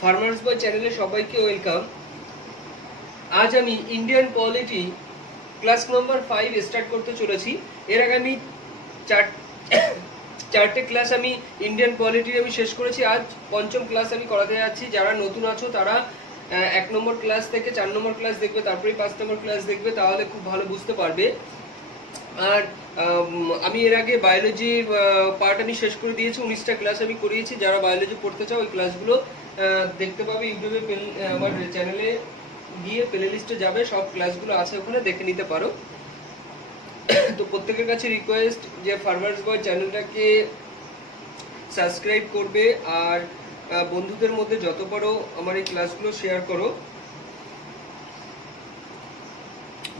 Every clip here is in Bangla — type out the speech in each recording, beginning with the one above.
ফার্মার্স বয় চ্যানেলে সবাইকে ওয়েলকাম। আজ আমি ইন্ডিয়ান পলিটি ক্লাস নম্বর 5 স্টার্ট করতে চলেছি। এর আগে আমি চারটে ক্লাস আমি ইন্ডিয়ান পলিটির আমি শেষ করেছি। আজ পঞ্চম ক্লাস আমি করাতে যাচ্ছি। যারা নতুন আছো তারা 1 নম্বর ক্লাস থেকে 4 নম্বর ক্লাস দেখবে, তারপরে 5 নম্বর ক্লাস দেখবে, তাহলে খুব ভালো বুঝতে পারবে। আর আমি এর আগে বায়োলজির পার্ট আমি শেষ করে দিয়েছি, 19টা ক্লাস আমি করিয়েছি। যারা বায়োলজি পড়তে চাও ওই ক্লাসগুলো দেখতে পাবে ইউটিউবে, আমার চ্যানেলে গিয়ে প্লে লিস্টে যাবে, সব ক্লাসগুলো আছে ওখানে দেখে নিতে পারো। তো প্রত্যেকের কাছে রিকোয়েস্ট যে ফার্মার্স বয় চ্যানেলটাকে সাবস্ক্রাইব করবে আর বন্ধুদের মধ্যে যত পারো আমার এই ক্লাসগুলো শেয়ার করো।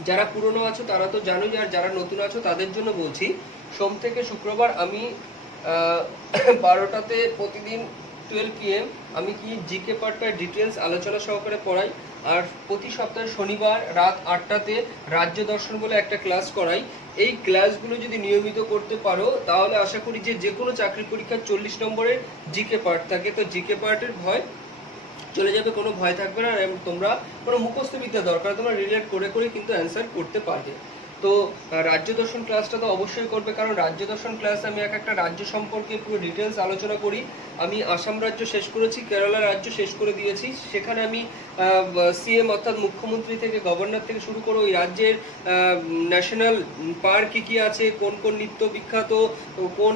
যারা পুরনো আছো তারা তো জানোই, আর যারা নতুন আছো তাদের জন্য বলছি, সোম থেকে শুক্রবার আমি 12টাতে প্রতিদিন 12 PM আমি কি জিকে পার্টটা ডিটেলস আলোচনা সহকারে পড়াই। আর প্রতি সপ্তাহে শনিবার রাত 8টাতে রাজ্য দর্শন বলে একটা ক্লাস করাই। এই ক্লাসগুলো যদি নিয়মিত করতে পারো তাহলে আশা করি যে কোনো চাকরি পরীক্ষার 40 নম্বরের জিকে পার্ট থাকে, তো জিকে পার্টের ভয় চলে যাবে, কোনো ভয় থাকবে না। আর তোমরা কোনো মুখস্থ বিদ্যা দরকার, তোমরা রিলেট করে করে কিন্তু অ্যান্সার করতে পারবে। তো রাজ্য দর্শন ক্লাসটা তো অবশ্যই করবে, কারণ রাজ্য দর্শন ক্লাস আমি একটা রাজ্য সম্পর্কে পুরো ডিটেলস আলোচনা করি। আমি আসাম রাজ্য শেষ করেছি, কেরালা রাজ্য শেষ করে দিয়েছি। সেখানে আমি সিএম অর্থাৎ মুখ্যমন্ত্রী থেকে গভর্নর থেকে শুরু করে ওই রাজ্যের ন্যাশনাল পার্ক কী কী আছে, কোন কোন নৃত্য বিখ্যাত, কোন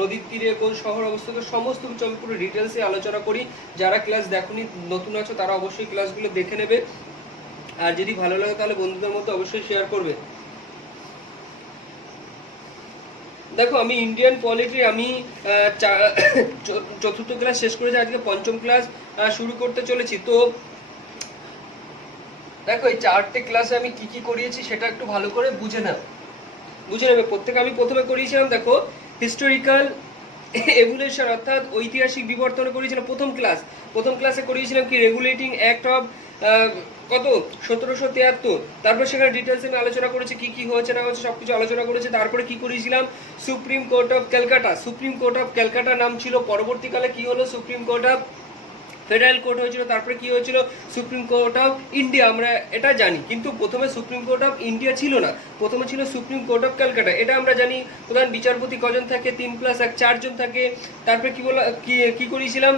নদীর তীরে কোন শহর অবস্থিত, সমস্ত কিছু আমি পুরো ডিটেলসে আলোচনা করি। যারা ক্লাস দেখোনি, নতুন আছো, তারা অবশ্যই ক্লাসগুলো দেখে নেবে। আর যদি ভালো লাগে তাহলে বন্ধুদের মধ্যে অবশ্যই শেয়ার করবে। দেখো, আমি ইন্ডিয়ান পলিটির আমি চতুর্থ ক্লাস শেষ করেছি, আজকে পঞ্চম ক্লাস শুরু করতে চলেছি। তো দেখো, এই 4টে ক্লাসে আমি কি কি করিয়েছি সেটা একটু ভালো করে বুঝে নেবে প্রত্যেকে। আমি প্রথমে করিয়েছিলাম, দেখো, হিস্টোরিক্যাল এভুলেশন অর্থাৎ ঐতিহাসিক বিবর্তন করিয়েছিলাম প্রথম ক্লাসে করিয়েছিলাম কি রেগুলেটিং অ্যাক্ট অফ কত 1773। তারপর সেখানে ডিটেলসে আমি আলোচনা করেছি কি কি হয়েছে না হয়েছে সবকিছু আলোচনা করেছি। তারপরে কি করেছিলাম, সুপ্রিম কোর্ট অফ ক্যালকাটা নাম ছিল, পরবর্তীকালে কি হলো supreme court of federal court হয়েছিল। তারপরে কি হয়েছিল সুপ্রিম কোর্ট অফ ইন্ডিয়া, আমরা এটা জানি। কিন্তু প্রথমে সুপ্রিম কোর্ট অফ ইন্ডিয়া ছিল না, প্রথমে ছিল সুপ্রিম কোর্ট অফ ক্যালকাটা। এটা আমরা জানি। প্রধান বিচারপতি কজন থাকে, 3+1 4 জন থাকে। তারপরে কি করেছিলাম,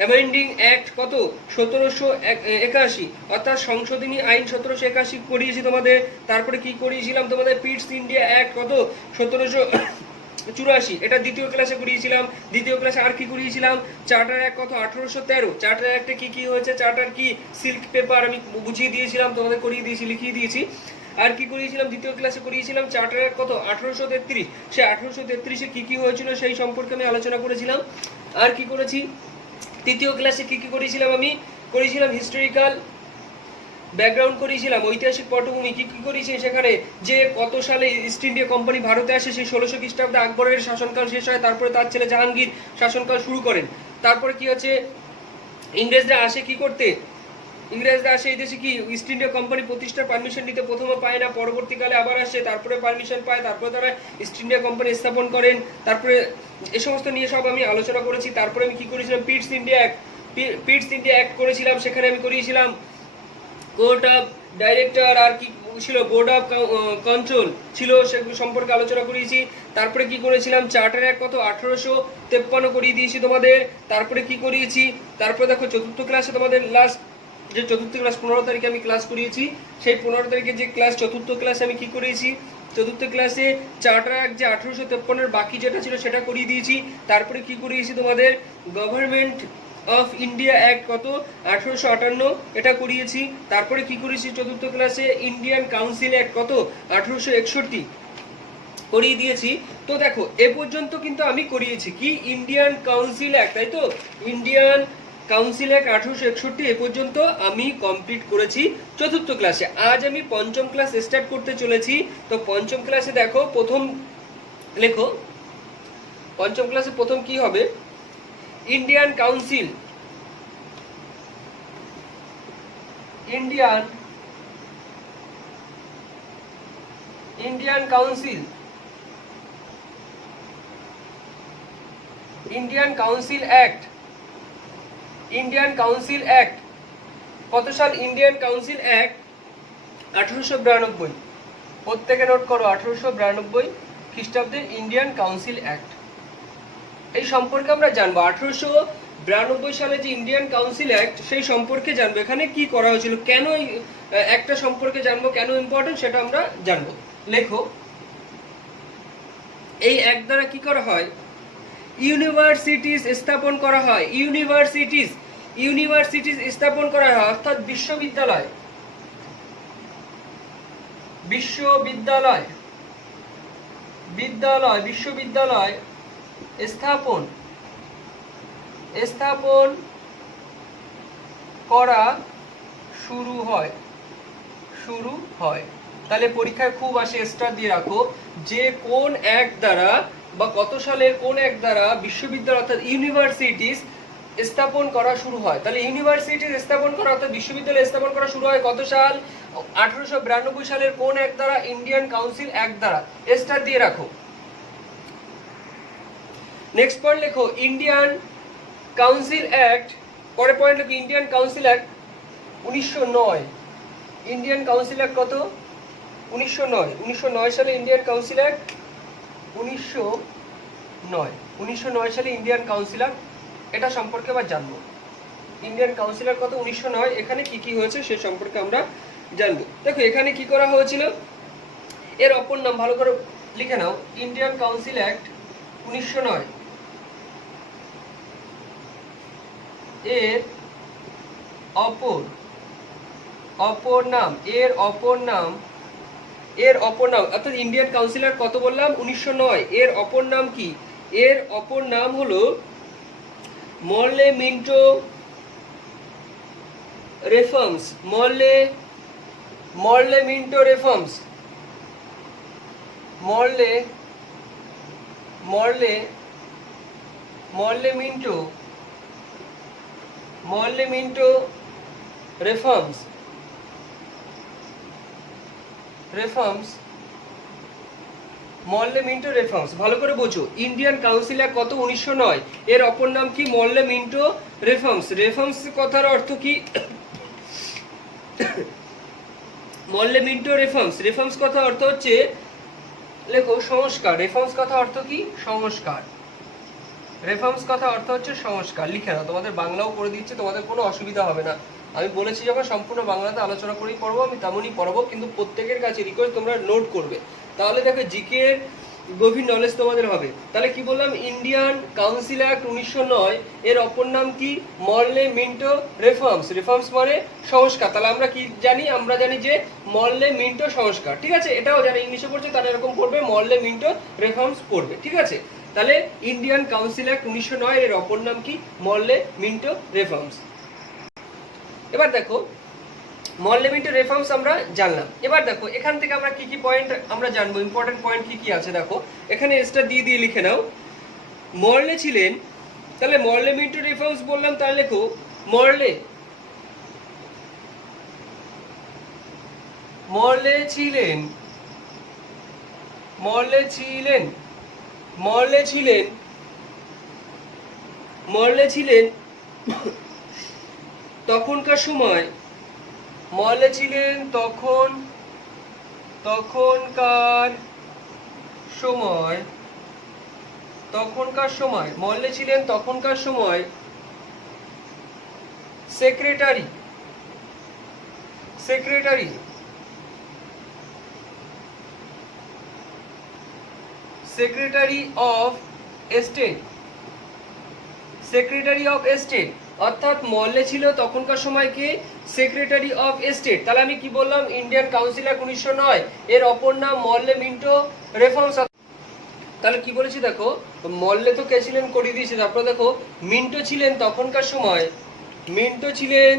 অ্যামেন্ডিং অ্যাক্ট কত 1781 অর্থাৎ সংশোধনী আইন 1781 করিয়েছি তোমাদের। তারপরে কি করিয়েছিলাম তোমাদের, পিটস ইন্ডিয়া অ্যাক্ট কত 1784, এটা দ্বিতীয় ক্লাসে করিয়েছিলাম। দ্বিতীয় ক্লাসে আর কি করিয়েছিলাম, চার্টার অ্যাক্ট কত 1813। চার্টার অ্যাক্টে কি কি হয়েছে, চার্টার কি সিল্ক পেপার আমি বুঝিয়ে দিয়েছিলাম, তোমাদের করিয়ে দিয়েছি, লিখিয়ে দিয়েছি। আর কি করিয়েছিলাম, দ্বিতীয় ক্লাসে করিয়েছিলাম চার্টার অ্যাক্ট কত 1833। সেই 1833-এ কি কি হয়েছিল সেই সম্পর্কে আমি আলোচনা করেছিলাম। আর কি করেছি, তৃতীয় ক্লাসে কি কি করেছিলাম, আমি করেছিলাম হিস্টোরিক্যাল ব্যাকগ্রাউন্ড করিয়েছিলাম, ঐতিহাসিক পটভূমি কি কি করেছি সেখানে, যে কত সালে ইস্ট ইন্ডিয়া কোম্পানি ভারতে আসে, সেই 1600 খ্রিস্টাব্দে আকবরের শাসনকাল শেষ হয়, তারপরে তার ছেলে জাহাঙ্গীর শাসনকাল শুরু করেন। তারপরে কি হচ্ছে, ইংরেজরা আসে কি করতে, ইংরেজরা আসে এই দেশে কি ইস্ট ইন্ডিয়া কোম্পানি প্রতিষ্ঠার পারমিশন নিতে প্রথমে পায় না, পরবর্তীকালে আবার আসে, তারপরে পারমিশন পায়, তারপরে তারা ইস্ট ইন্ডিয়া কোম্পানি স্থাপন করেন। তারপরে এ সমস্ত নিয়ে সব আমি আলোচনা করেছি। তারপরে আমি কি করেছিলাম, পিটস ইন্ডিয়া অ্যাক্ট করেছিলাম। সেখানে আমি করিয়েছিলাম কোর্ট অফ ডাইরেক্টর, আর কি ছিল বোর্ড অফ কন্ট্রোল ছিল, সেগুলো সম্পর্কে আলোচনা করিয়েছি। তারপরে কি করেছিলাম, চার্টার অ্যাক্ট কত 1853 করিয়ে দিয়েছি তোমাদের। তারপরে কি করিয়েছি, তারপরে দেখো চতুর্থ ক্লাসে তোমাদের লাস্ট যে চতুর্থ ক্লাস 15 তারিখে আমি ক্লাস করিয়েছি, সেই 15 তারিখে যে ক্লাস চতুর্থ ক্লাসে আমি কি করিয়েছি, চতুর্থ ক্লাসে চার্টার অ্যাক্ট যে 1853-এর বাকি যেটা ছিল সেটা করিয়ে দিয়েছি। তারপরে কি করিয়েছি তোমাদের, গভর্নমেন্ট অফ ইন্ডিয়া অ্যাক্ট কত 1858, এটা করিয়েছি। তারপরে কি করেছি চতুর্থ ক্লাসে, ইন্ডিয়ান কাউন্সিল অ্যাক্ট কত 1861 করিয়ে দিয়েছি। তো দেখো, এ পর্যন্ত কিন্তু আমি করিয়েছি কি, ইন্ডিয়ান কাউন্সিল অ্যাক্ট, তাই তো, ইন্ডিয়ান কাউন্সিল অ্যাক্ট 1861 এ পর্যন্ত আমি কমপ্লিট করেছি চতুর্থ ক্লাসে। আজ আমি পঞ্চম ক্লাস স্টার্ট করতে চলেছি। তো পঞ্চম ক্লাসে দেখো, প্রথম লেখো, পঞ্চম ক্লাসে প্রথম কি হবে, Indian council, Indian council act Indian council act, কত সাল ইন্ডিয়ান কাউন্সিল অ্যাক্ট? 1892। প্রত্যেকে নোট করো, 1892 খ্রিস্টাব্দের ইন্ডিয়ান কাউন্সিল অ্যাক্ট। এই সম্পর্কে আমরা জানবো 1892 সালে যে ইন্ডিয়ান কাউন্সিল অ্যাক্ট সেই সম্পর্কে জানবো, এখানে কি করা হয়েছিল, কেন এই একটা সম্পর্কে জানবো, কেন ইম্পর্টেন্ট সেটা আমরা জানবো। লেখো, এই অ্যাক্ট দ্বারা কি করা হয়? ইউনিভার্সিটিজ স্থাপন করা হয়। ইউনিভার্সিটিজ স্থাপন করা হয়, অর্থাৎ বিশ্ববিদ্যালয় স্থাপন করা শুরু হয়। তাহলে পরীক্ষায় খুব আসে, স্টার দিয়ে রাখো যে কোন অ্যাক্ট দ্বারা বা কত সালের কোন অ্যাক্ট দ্বারা বিশ্ববিদ্যালয় অর্থাৎ ইউনিভার্সিটিজ স্থাপন করা শুরু হয়। তাহলে ইউনিভার্সিটিজ স্থাপন করা অর্থাৎ বিশ্ববিদ্যালয় স্থাপন করা শুরু হয় কত সাল? 1892 সালের কোন অ্যাক্ট দ্বারা? ইন্ডিয়ান কাউন্সিল অ্যাক্ট দ্বারা। স্টার দিয়ে রাখো। নেক্সট পয়েন্ট লেখো, ইন্ডিয়ান কাউন্সিল অ্যাক্ট। পরের পয়েন্ট লেখো, Indian council act 1909। Indian council act কত? 1909 সালে ইন্ডিয়ান কাউন্সিল অ্যাক্ট 1909 সালে ইন্ডিয়ান কাউন্সিল অ্যাক্ট, এটা সম্পর্কে আবার জানবো। ইন্ডিয়ান কাউন্সিল অ্যাক্ট কত? 1909। এখানে কি কি হয়েছে সে সম্পর্কে আমরা জানবো। দেখো এখানে কি করা হয়েছিল, এর অপর নাম ভালো করে লিখে নাও, ইন্ডিয়ান কাউন্সিল অ্যাক্ট 1909 এর অপর নাম অর্থাৎ ইন্ডিয়ান কাউন্সিল অ্যাক্ট কত বললাম? 1909। এর অপর নাম কি? এর অপর নাম হলো মরলে মিন্টো রেফর্মস। মরলে মিন্টো রেফর্মস। মরলে মিন্টো রেফর্মস। মরলে মিন্টো রেফর্মস ভালো করে বোঝো। ইন্ডিয়ান কাউন্সিল অ্যাক্ট কত? 1909। এর অপর নাম কি? মরলে মিন্টো রেফর্মস। রেফর্মস কথার অর্থ কি? মরলে মিন্টো রেফর্মস, রেফর্মস কথা অর্থ হচ্ছে, লেখো সংস্কার। রেফর্মস কথা অর্থ কি? সংস্কার। রেফর্মস কথা অর্থ হচ্ছে সংস্কার। লিখে নাও, তোমাদের বাংলাও করে দিচ্ছি, তোমাদের কোনো অসুবিধা হবে না। আমি বলেছি যখন সম্পূর্ণ বাংলাতে আলোচনা করেই পড়বো, আমি তেমনই পড়াবো, কিন্তু প্রত্যেকের কাছে রিকোয়েস্ট তোমরা নোট করবে, তাহলে দেখো জিকে এর গভীর নলেজ তোমাদের হবে। তাহলে কি বললাম? ইন্ডিয়ান কাউন্সিল অ্যাক্ট 1909 এর অপর নাম কি? মরলে মিন্টো রেফর্মস। রেফর্মস মানে সংস্কার। তাহলে আমরা কি জানি? আমরা জানি যে মরলে মিন্টো সংস্কার, ঠিক আছে? এটাও যারা ইংলিশে পড়ছে তারা এরকম পড়বে, মরলে মিন্টো রেফর্মস পড়বে, ঠিক আছে? তাহলে ইন্ডিয়ান কাউন্সিল অ্যাক্ট 1909 এর অপর নাম কি? মরলে মিন্টো রেফর্মস। এবার দেখো, মরলে মিন্টো রেফর্মস আমরা জানলাম। এবার দেখো এখান থেকে আমরা কি কি পয়েন্ট আমরা জানবো, ইম্পর্টেন্ট পয়েন্ট কি কি আছে দেখো, এখানে স্টার দিয়ে লিখে নাও। মরলে ছিলেন, তাহলে মরলে মিন্টো রেফর্মস বললাম, তাহলে লেখো মরলে ছিলেন তখনকার সময়, মরলে ছিলেন তখনকার সময় সেক্রেটারি অফ স্টেট। অর্থাৎ মরলে ছিল তখনকার সময় কে? Secretary of state. তাহলে আমি কি বললাম? ইন্ডিয়ান কাউন্সিল অ্যাক্ট 1909 এর অপর নাম মরলে মিন্টো রেফর্মস। তাহলে কি বলেছি দেখো, মরলে তো কে ছিলেন করিয়ে দিয়েছে, তারপর দেখো মিন্টো ছিলেন তখনকার সময়, মিন্টো ছিলেন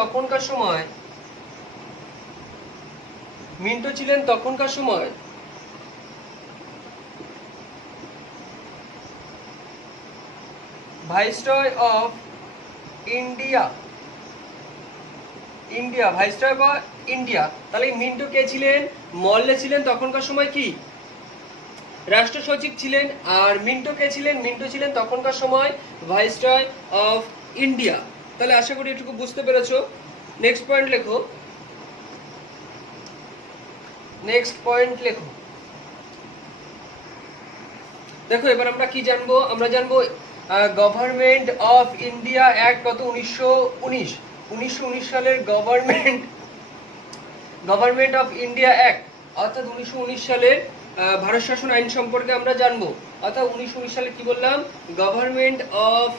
তখনকার সময় ভাইসরয় অফ ইন্ডিয়া। তাহলে মিন্টো কে ছিলেন? মরলে ছিলেন তখনকার সময় কি? রাষ্ট্র সচিব ছিলেন। আর মিন্টো কে ছিলেন? মিন্টো ছিলেন তখনকার সময় ভাইসরয় অফ ইন্ডিয়া। তাহলে আশা করি এটুকু বুঝতে পেরেছো। নেক্সট পয়েন্ট লেখো, নেক্সট পয়েন্ট লেখো। দেখো এবার আমরা কি জানবো, আমরা জানবো গভর্নমেন্ট অফ ইন্ডিয়া অ্যাক্ট কত 1919 সালের গভর্নমেন্ট অফ ইন্ডিয়া অ্যাক্ট অর্থাৎ 1919 সালের ভারত শাসন আইন সম্পর্কে আমরা জানবো। অর্থাৎ 1919 সালে কি বললাম, গভর্নমেন্ট অফ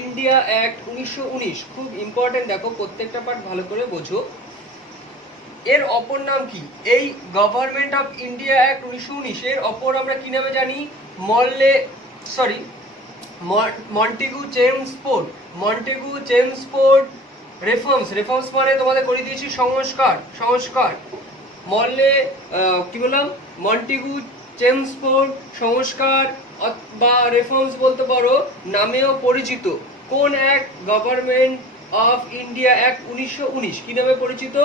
ইন্ডিয়া অ্যাক্ট 1919, খুব ইম্পর্টেন্ট, দেখো প্রত্যেকটা পার্ট ভালো করে বোঝো। এর অপর নাম কি, এই গভর্নমেন্ট অফ ইন্ডিয়া অ্যাক্ট 1919 এর অপর আমরা কি নামে জানি, মন্টেগু চেমসফোর্ড রেফর্মস মানে তোমাদের করে দিয়েছি সংস্কার কি বললাম, মন্টেগু চেমসফোর্ড সংস্কার বা রেফর্মস বলতে পারো নামেও পরিচিত। কোন act, government of India act 1919 কি নামে পরিচিত,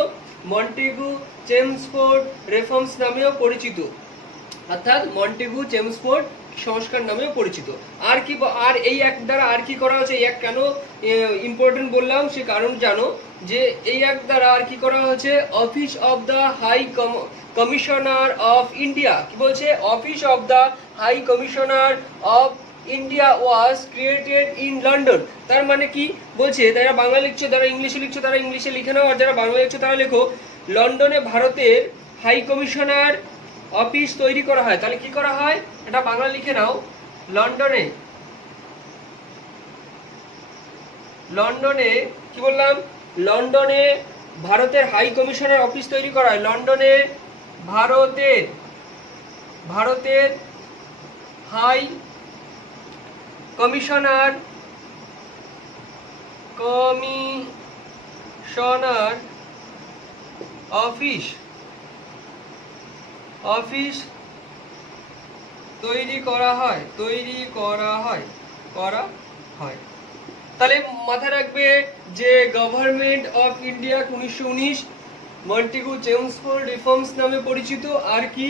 মন্টেগু চেমসফোর্ড রেফর্মস নামেও পরিচিত, অর্থাৎ মন্টেগু চেমসফোর্ড সংস্কার নামেও পরিচিত। আর এই অ্যাক্ট দ্বারা আর কি করা হয়েছে, এই অ্যাক্ট কেন ইম্পর্টেন্ট বললাম সে কারণ জানো, যে এই অ্যাক্ট দ্বারা আর কি করা হয়েছে, office of the high commissioner of India, কি বলছে, office of the high commissioner of India was created in London. তার মানে কি বলছে, যারা বাংলা লিখছো, যারা ইংলিশে লিখছো তারা ইংলিশে লিখে নাও, আর যারা বাংলা লিখছো তারা লেখো, লন্ডনে ভারতের হাই কমিশনার অফিস তৈরি করা হয়। তাহলে কি করা হয়, এটা বাংলা লিখে নাও, লন্ডনে কি বললাম, লন্ডনে ভারতের হাই কমিশনার অফিস তৈরি করা হয়। লন্ডনে ভারতের হাই কমিশনার অফিস তৈরি করা হয়। তাহলে মাথায় রাখবে যে government of India 1919 Montagu Chelmsford reforms নামে পরিচিত, আর কি,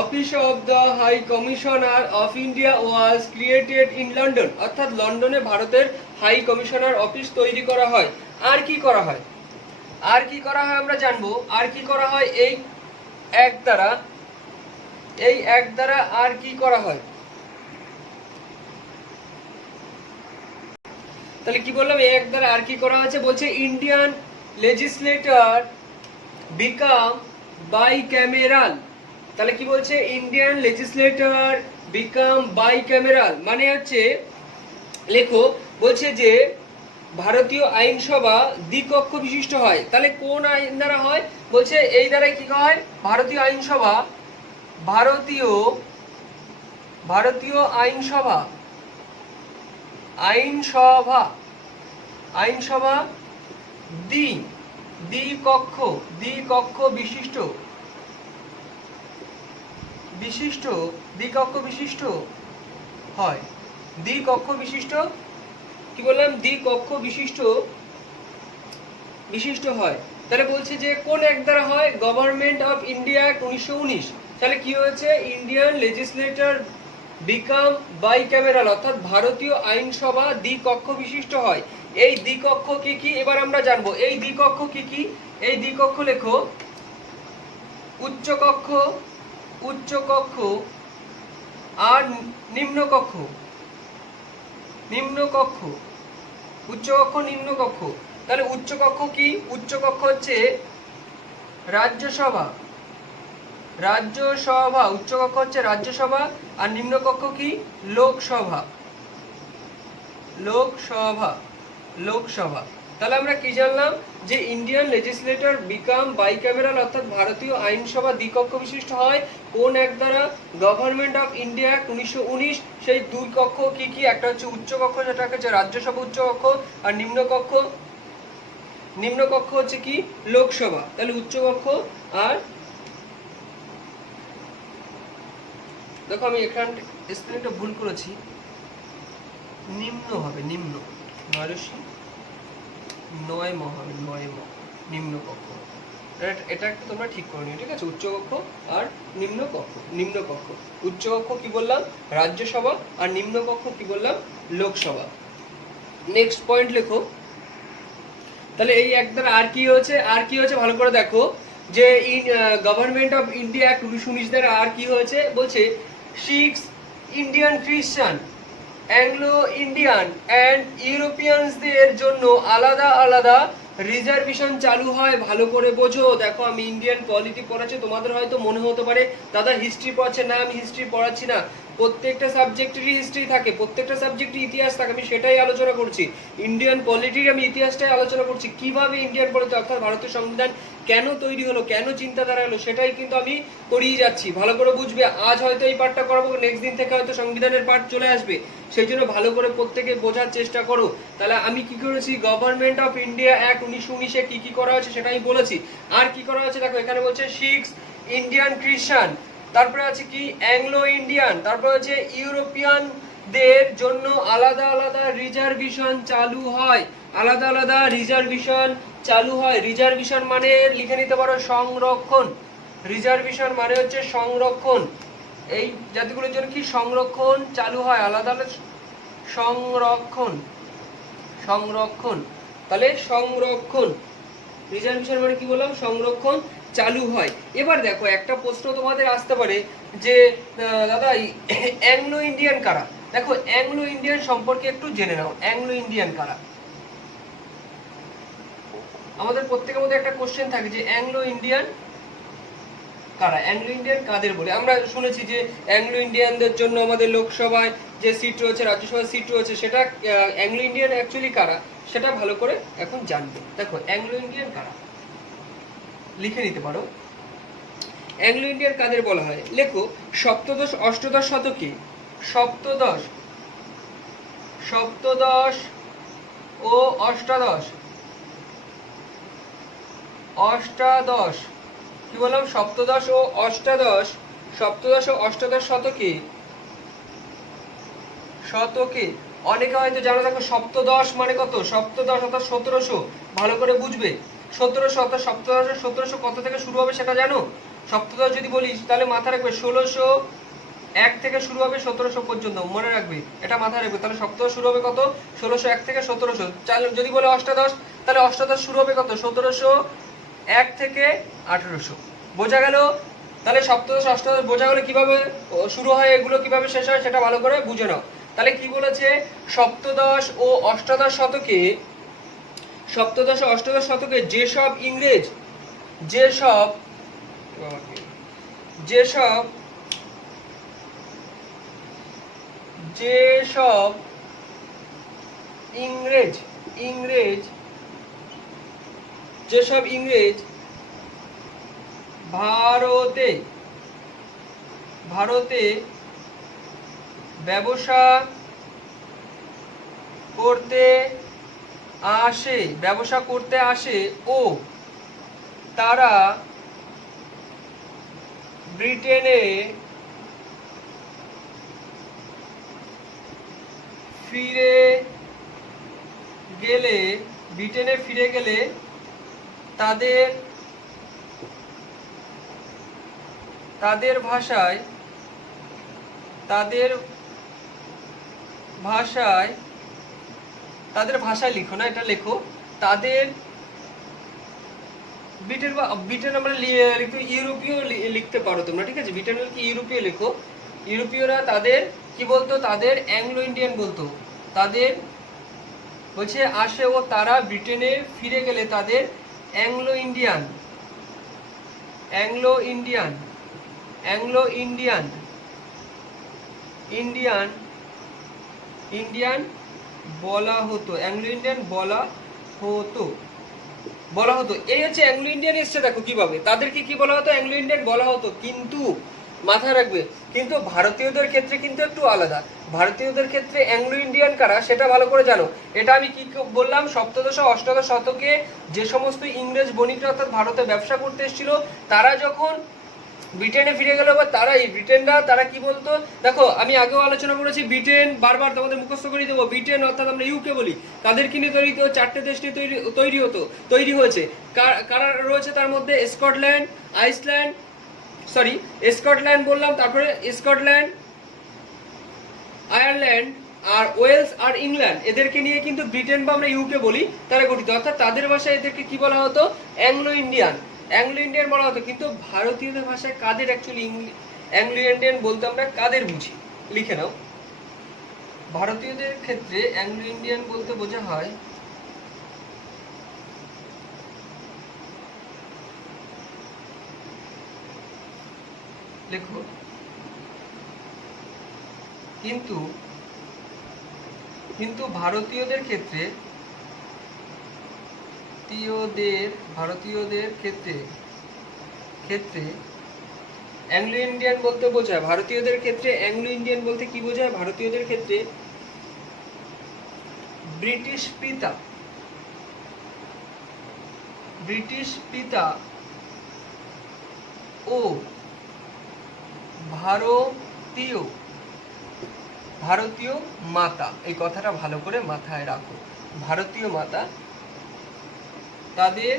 office of the high commissioner of India was created in London, অর্থাৎ লন্ডনে ভারতের হাই কমিশনার অফিস তৈরি করা হয়। আর কি করা হয় আমরা জানবো, আর কি করা হয় এই অ্যাক্ট দ্বারা আর কি করা হয়। তাহলে কি বললাম, এই অ্যাক্ট দ্বারা আর কি করা হয়েছে, বলছে ইন্ডিয়ান লেজিসলেটর বিকাম বাইক্যামেরাল। তাহলে কি বলছে, ইন্ডিয়ান লেজিসলেটর বিকাম বাইক্যামেরাল মানে হচ্ছে, লেখো, বলছে যে ভারতীয় আইনসভা দ্বিকক্ষ বিশিষ্ট হয়। তাহলে কোন আইন দ্বারা হয়, বলছে এই দ্বারাই কি হয়, ভারতীয় আইনসভা দ্বিকক্ষ বিশিষ্ট হয়। কি বললাম, দ্বিকক্ষ বিশিষ্ট হয়। তাহলে বলছে যে কোন এক দ্বারা হয়, গভর্নমেন্ট অফ ইন্ডিয়া 1919। তাহলে কি হয়েছে, ইন্ডিয়ান লেজিসলেটর বিকাম বাইক্যামেরাল, অর্থাৎ ভারতীয় আইনসভা দ্বিকক্ষ বিশিষ্ট হয়। এই দ্বিকক্ষ কি কি এবার আমরা জানবো। এই দ্বিকক্ষ কি কি, এই দ্বিকক্ষ লেখো, উচ্চকক্ষ আর নিম্নকক্ষ। উচ্চকক্ষ নিম্নকক্ষ। তাহলে উচ্চকক্ষ কি, উচ্চকক্ষ হচ্ছে রাজ্যসভা, উচ্চকক্ষ হচ্ছে রাজ্যসভা, আর নিম্নকক্ষ কি, লোকসভা। তাহলে আমরা কি জানলাম, যে ইন্ডিয়ান লেজিসলেটর বিকাম বাইক্যামেরাল, অর্থাৎ ভারতীয় আইনসভা দ্বিকক্ষ বিশিষ্ট হয় কোন এক দ্বারা, গভর্নমেন্ট অফ ইন্ডিয়া 1919। সেই দুই কক্ষ কি কি, একটা হচ্ছে উচ্চকক্ষ, যেটা হচ্ছে রাজ্যসভা উচ্চকক্ষ, আর নিম্নকক্ষ হচ্ছে কি, লোকসভা। তাহলে উচ্চকক্ষ আর, দেখো আমি এখানে স্পেলিংটা ভুল করেছি, নিম্ন হবে, নিম্নকক্ষ। এটা একটু তোমরা ঠিক করে নিও, ঠিক আছে, উচ্চকক্ষ আর নিম্নকক্ষ। উচ্চকক্ষ কি বললাম, রাজ্যসভা, আর নিম্নকক্ষ কি বললাম, লোকসভা। নেক্সট পয়েন্ট লেখো, তাহলে এই একদম আর কি হয়েছে ভালো করে দেখো, যে গভর্নমেন্ট অফ ইন্ডিয়া অ্যাক্ট 1919 দ্বারা আর কি হয়েছে বলছে, শিখস, ইন্ডিয়ান খ্রিস্টান, অ্যাংলো ইন্ডিয়ান অ্যান্ড ইউরোপিয়ানসদের জন্য আলাদা আলাদা রিজার্ভেশন চালু হয়। ভালো করে বোঝো, দেখো আমি ইন্ডিয়ান পলিটি পড়াচ্ছি, তোমাদের হয়তো মনে হতে পারে দাদা হিস্ট্রি পড়াচ্ছে, না আমি হিস্ট্রি পড়াচ্ছি না, প্রত্যেকটা সাবজেক্টেরই হিস্ট্রি থাকে, প্রত্যেকটা সাবজেক্টের ইতিহাস থাকে, আমি সেটাই আলোচনা করছি। ইন্ডিয়ান পলিটির আমি ইতিহাসটাই আলোচনা করছি, কিভাবে ইন্ডিয়ান পলিটি অর্থাৎ ভারতীয় সংবিধান কেন তৈরি হলো, কেন চিন্তাধারা এলো, সেটাই কিন্তু আমি করিয়ে যাচ্ছি। ভালো করে বুঝবে, আজ হয়তো এই পার্টটা করাবো, নেক্সট দিন থেকে হয়তো সংবিধানের পার্ট চলে আসবে, সেই জন্য ভালো করে প্রত্যেকে বোঝার চেষ্টা করো। তাহলে আমি কি করেছি, গভর্নমেন্ট অফ ইন্ডিয়া অ্যাক্ট 1919-এ কি কি করা হয়েছে সেটা আমি বলেছি। আর কি করা হয়েছে দেখো, এখানে বলছে শিখস, ইন্ডিয়ান খ্রিস্টান, তারপরে আছে কি অ্যাংলো ইন্ডিয়ান, তারপরে হচ্ছে ইউরোপিয়ানদের জন্য আলাদা আলাদা রিজার্ভেশন চালু হয়, আলাদা আলাদা রিজার্ভেশন চালু হয়। রিজার্ভেশন মানে লিখে নিতে পারো সংরক্ষণ, রিজার্ভেশন মানে হচ্ছে সংরক্ষণ, এই জাতিগুলোর জন্য কি সংরক্ষণ চালু হয়, আলাদা আলাদা সংরক্ষণ, সংরক্ষণ, তাহলে সংরক্ষণ, রিজার্ভেশন মানে কি বললাম, সংরক্ষণ চালু হয়। এবার দেখো একটা প্রশ্ন তোমাদের আসতে পারে যে দাদা অ্যাংলো ইন্ডিয়ান কারা, দেখো অ্যাংলো ইন্ডিয়ান সম্পর্কে একটু জেনে নাও। অ্যাংলো ইন্ডিয়ান কারা, আমাদের প্রত্যেকের মধ্যে একটা কোশ্চেন থাকে যে অ্যাংলো ইন্ডিয়ান কারা, অ্যাংলো ইন্ডিয়ান কাদের বলে। আমরা শুনেছি যে অ্যাংলো ইন্ডিয়ানদের জন্য আমাদের লোকসভায় যে সিট রয়েছে, রাজ্যসভায় সিট রয়েছে, সেটা অ্যাংলো ইন্ডিয়ান অ্যাকচুয়ালি কারা সেটা ভালো করে এখন জানবে। দেখো অ্যাংলো ইন্ডিয়ান কারা লিখে নিতে পারো, অ্যাংলো ইন্ডিয়ান কাদের বলা হয়, লেখো সপ্তদশ অষ্টাদশ শতকে, সপ্তদশ সপ্তদশ ও অষ্টাদশ, অষ্টাদশ কি বললাম, সপ্তদশ ও অষ্টাদশ, সপ্তদশ ও অষ্টাদশ শতকে, শতকে অনেকে হয়তো জানো, দেখো সপ্তদশ মানে কত, সপ্তদশ অর্থাৎ 1700, ভালো করে বুঝবে 1700 অর্থাৎ সপ্তদশ 1700 কত থেকে শুরু হবে সেটা জানো। সপ্তদশ যদি বলিস তাহলে মাথায় রাখবে 1601 থেকে শুরু হবে 1700 পর্যন্ত, মনে রাখবে এটা মাথায় রাখবে। তাহলে সপ্তদশ শুরু হবে কত, 1601 থেকে 1700। যদি বলে অষ্টাদশ, তাহলে অষ্টাদশ শুরু হবে কত, 1701 থেকে 1800, বোঝা গেল। তাহলে সপ্তদশ অষ্টাদশ বোঝা গেল কিভাবে শুরু হয়, এগুলো কিভাবে শেষ হয় সেটা ভালো করে বুঝে নাও। তাহলে কি বলেছে, সপ্তদশ ও অষ্টাদশ শতকে, সপ্তদশ ও অষ্টাদশ শতকে যেসব ইংরেজ, যেসব যেসব যেসব ইংরেজ ইংরেজ যেসব ইংরেজ ভারতে ভারতে ব্যবসা করতে আসে ও তারা ব্রিটেনে ফিরে গেলে তাদের ভাষায় লিখো না, এটা লেখো তাদের ব্রিটেন আমরা ইউরোপীয় লিখতে পারো তোমরা, ঠিক আছে, ব্রিটেন কি ইউরোপীয় লেখো। ইউরোপীয়রা তাদের কি বলতো, তাদের অ্যাংলো ইন্ডিয়ান বলতো, তাদের বলছে আসে ও তারা ব্রিটেনে ফিরে গেলে তাদের অ্যাংলো ইন্ডিয়ান বলা হতো, অ্যাংলো ইন্ডিয়ান বলা হতো। এই হচ্ছে অ্যাংলো ইন্ডিয়ান এসছে, দেখো কিভাবে তাদেরকে কি বলা হতো, অ্যাংলো ইন্ডিয়ান বলা হতো। কিন্তু মাথায় রাখবে, কিন্তু ভারতীয়দের ক্ষেত্রে কিন্তু একটু আলাদা। ভারতীয়দের ক্ষেত্রে অ্যাংলো ইন্ডিয়ান কারা সেটা ভালো করে জানো। এটা আমি কি বললাম, সপ্তদশ অষ্টাদশ শতকে যে সমস্ত ইংরেজ বণিকরা অর্থাৎ ভারতে ব্যবসা করতে এসেছিল, তারা যখন ব্রিটেনে ফিরে গেল, বা তারা কি বলতো, দেখো আমি আগেও আলোচনা করেছি, ব্রিটেন বারবার তোমাদের মুখস্থ করে দেবো, ব্রিটেন অর্থাৎ আমরা ইউকে বলি, তাদেরকে নিয়ে তৈরি হতো, 4টে দেশ নিয়ে তৈরি হয়েছে। কারা রয়েছে তার মধ্যে, স্কটল্যান্ড বললাম, তারপরে স্কটল্যান্ড, আর ওয়েলস আর ইংল্যান্ড এদেরকে নিয়ে কিন্তু ব্রিটেন বা আমরা ইউকে বলি তারা গঠিত, অর্থাৎ তাদের ভাষায় এদেরকে কি বলা হতো, অ্যাংলো ইন্ডিয়ান বলা হতো। কিন্তু ভারতীয়দের ভাষায় কাদের অ্যাকচুয়ালি অ্যাংলো ইন্ডিয়ান বলতে আমরা কাদের বুঝি, লিখে নাও। ভারতীয়দের ক্ষেত্রে অ্যাংলো ইন্ডিয়ান বলতে বোঝা হয় লেখো কিন্তু ভারতীয়দের ক্ষেত্রে অ্যাংলো ইন্ডিয়ান বলতে বোঝায়, ভারতীয়দের ক্ষেত্রে অ্যাংলো ইন্ডিয়ান বলতে কি বোঝায়, ভারতীয়দের ক্ষেত্রে ব্রিটিশ পিতা ও ভারতীয় মাতা, এই কথাটা ভালো করে মাথায় রাখো। ভারতীয় মাতা তাদের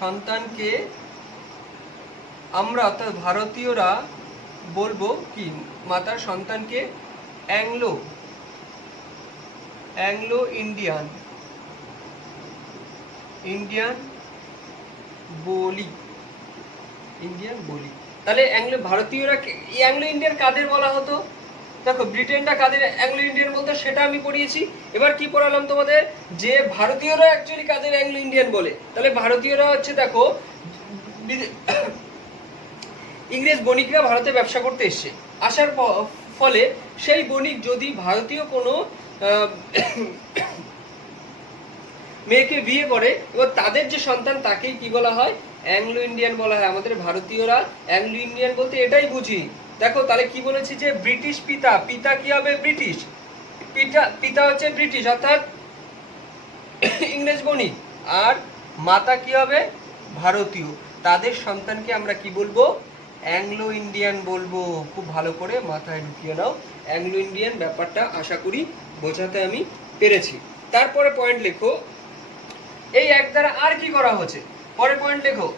সন্তানকে আমরা অর্থাৎ ভারতীয়রা বলবো কি, মাতার সন্তানকে অ্যাংলো ইন্ডিয়ান বলি। তাহলে ভারতীয়রা অ্যাংলো ইন্ডিয়ান কাদের বলা হতো, দেখো ব্রিটেনটা কাদের অ্যাংলো ইন্ডিয়ান বলতো সেটা আমি পড়িয়েছি। এবার কি পড়ালাম তোমাদের, যে ভারতীয়রা অ্যাকচুয়ালি কাদের অ্যাংলো ইন্ডিয়ান বলে। তাহলে ভারতীয়রা হচ্ছে দেখো ইংরেজ বণিকরা ভারতে ব্যবসা করতে এসছে, আসার ফলে সেই বণিক যদি ভারতীয় কোনো মেয়েকে বিয়ে করে এবং তাদের যে সন্তান তাকেই কি বলা হয়, অ্যাংলো ইন্ডিয়ান বলা হয়। আমাদের ভারতীয়রা অ্যাংলো ইন্ডিয়ান বলতে এটাই বুঝি। দেখো তাহলে কি বলেছি, যে ব্রিটিশ পিতা কি হবে, ব্রিটিশ পিতা হচ্ছে ব্রিটিশ অর্থাৎ ইংরেজ বণিক, আর মাতা কি হবে, ভারতীয়। তাদের সন্তানকে আমরা কি বলবো, অ্যাংলো ইন্ডিয়ান বলবো। খুব ভালো করে মাথায় ঢুকিয়ে নাও। অ্যাংলো ইন্ডিয়ান ব্যাপারটা আশা করি বোঝাতে আমি পেরেছি। তারপরে পয়েন্ট লেখো, এই এক দ্বারা আর কি করা হয়েছে, পরে পয়েন্ট লেখো,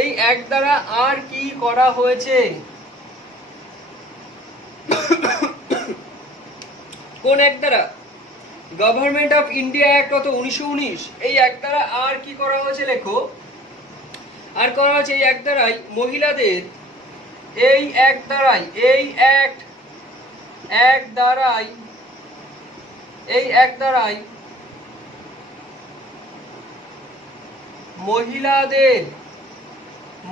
এই এক দ্বারা আর কি করা হয়েছে, কোন এক দ্বারা, গভর্নমেন্ট অফ ইন্ডিয়া অ্যাক্ট কত 1919, এই এক দ্বারা আর কি করা হয়েছে লেখো। আর করা হয়েছে এই এক দ্বারাই মহিলাদের, এই এক দ্বারাই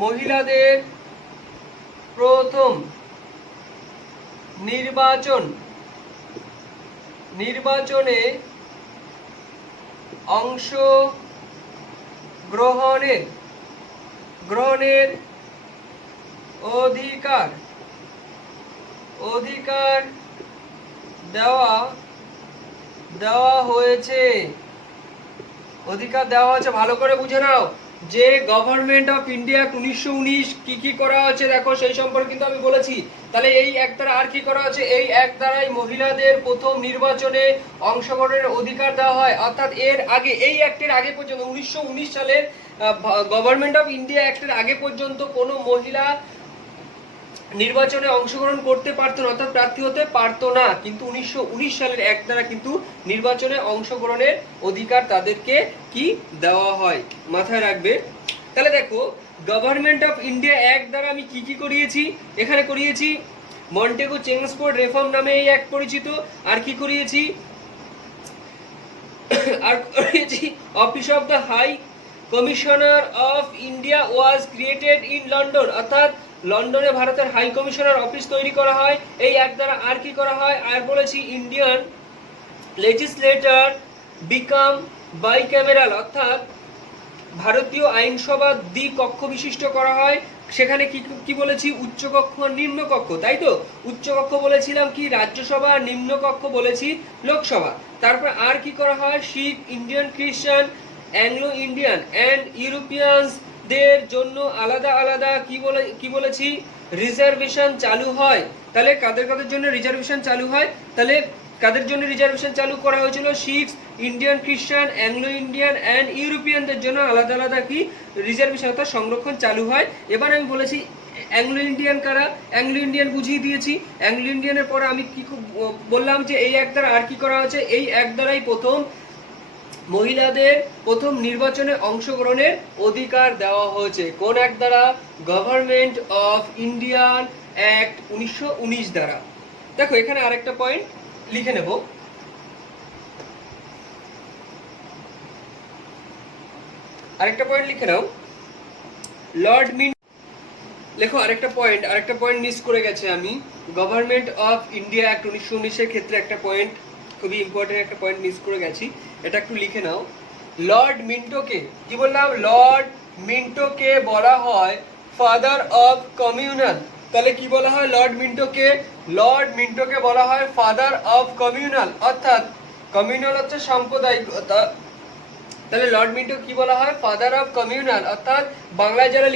মহিলাদের প্রথম নির্বাচনে অংশ গ্রহণের অধিকার দেওয়া হয়েছে। ভালো করে বুঝে নাও, যে গভর্নমেন্ট অফ ইন্ডিয়া 1919 কি করা হচ্ছে দেখো, সেই সম্পর্কে কিন্তু আমি বলেছি। তাহলে এই এক দ্বারা আর কি করা হচ্ছে, এই এক দ্বারাই মহিলাদের প্রথম নির্বাচনে অংশগ্রহণের অধিকার দেওয়া হয়। অর্থাৎ এর আগে, এই অ্যাক্টের আগে পর্যন্ত 1919 সালের গভর্নমেন্ট অফ ইন্ডিয়া অ্যাক্টের আগে পর্যন্ত কোনো মহিলা নির্বাচনে অংশগ্রহণ করতে পারতো না, অর্থাৎ প্রার্থী হতে পারতো না। কিন্তু 1919 সালের এক দ্বারা কিন্তু নির্বাচনে অংশগ্রহণের অধিকার তাদেরকে কি দেওয়া হয়, মাথায় রাখবে। তাহলে দেখো গভর্নমেন্ট অফ ইন্ডিয়া অ্যাক্ট দ্বারা আমি কি করিয়েছি, এখানে করিয়েছি মন্টেগু চেমস্ফোর্ড রেফর্ম নামে এই অ্যাক্ট পরিচিত। আর কি করিয়েছি, office of the high commissioner of India was created in London, অর্থাৎ লন্ডনে ভারতের হাই কমিশনার অফিস তৈরি করা হয়। এই অ্যাক্ট দ্বারা আর কি করা হয়, আর বলেছি ইন্ডিয়ান লেজিসলেটর বিকাম বাইক্যামেরাল, অর্থাৎ ভারতীয় আইনসভা দ্বিকক্ষ বিশিষ্ট করা হয়। সেখানে কি বলেছি, উচ্চকক্ষ নিম্ন কক্ষ, তাই তো। উচ্চকক্ষ বলেছিলাম কি রাজ্যসভা, নিম্ন কক্ষ বলেছি লোকসভা। তারপর আর কি করা হয়, শিখ, ইন্ডিয়ান খ্রিস্টান, অ্যাংলো ইন্ডিয়ান অ্যান্ড ইউরোপিয়ানস দের জন্য আলাদা আলাদা কি বলেছি রিজার্ভেশন চালু হয়। তাহলে কাদের জন্য রিজার্ভেশন চালু হয়, তাহলে কাদের জন্য রিজার্ভেশন চালু করা হয়েছিল, শিখ, ইন্ডিয়ান খ্রিস্টান, অ্যাংলো ইন্ডিয়ান অ্যান্ড ইউরোপিয়ানদের জন্য আলাদা আলাদা কি রিজার্ভেশন অর্থাৎ সংরক্ষণ চালু হয়। এবার আমি বলেছি অ্যাংলো ইন্ডিয়ান কারা, অ্যাংলো ইন্ডিয়ান বুঝিয়ে দিয়েছি। অ্যাংলো ইন্ডিয়ানের পরে আমি কি বললাম যে এই এক দ্বারা আর কি করা হয়েছে, এই এক দ্বারাই প্রথম মহিলাদের প্রথম নির্বাচনে অংশগ্রহণের অধিকার দেওয়া হয়েছে। কোন এক দ্বারা? গভর্নমেন্ট অফ ইন্ডিয়ান অ্যাক্ট 1919 দ্বারা। দেখো এখানে আরেকটা পয়েন্ট লিখে নেব, আরেকটা পয়েন্ট লিখে নাও, লর্ড মিন্টো। লেখো আরেকটা পয়েন্ট মিস করে গেছে আমি, গভর্নমেন্ট অফ ইন্ডিয়া অ্যাক্ট 1919 এর ক্ষেত্রে একটা পয়েন্ট, খুবই ইম্পর্টেন্ট একটা পয়েন্ট মিস করে গেছি, এটা একটু লিখে নাও। লর্ড মিন্টোকে কি বললাম? লর্ড মিন্টোকে বলা হয় ফাদার অফ কমিউনাল। তাহলে কি বলা হয় লর্ড মিন্টোকে? লর্ড মিন্টোকে বলা হয় ফাদার অফ কমিউনাল, অর্থাৎ কমিউনাল হচ্ছে সাম্প্রদায়িকতা। তাহলে লর্ড মিন্টো কি বলা হয়? ফাদার অফ কমিউনাল, অর্থাৎ বাংলায় যারা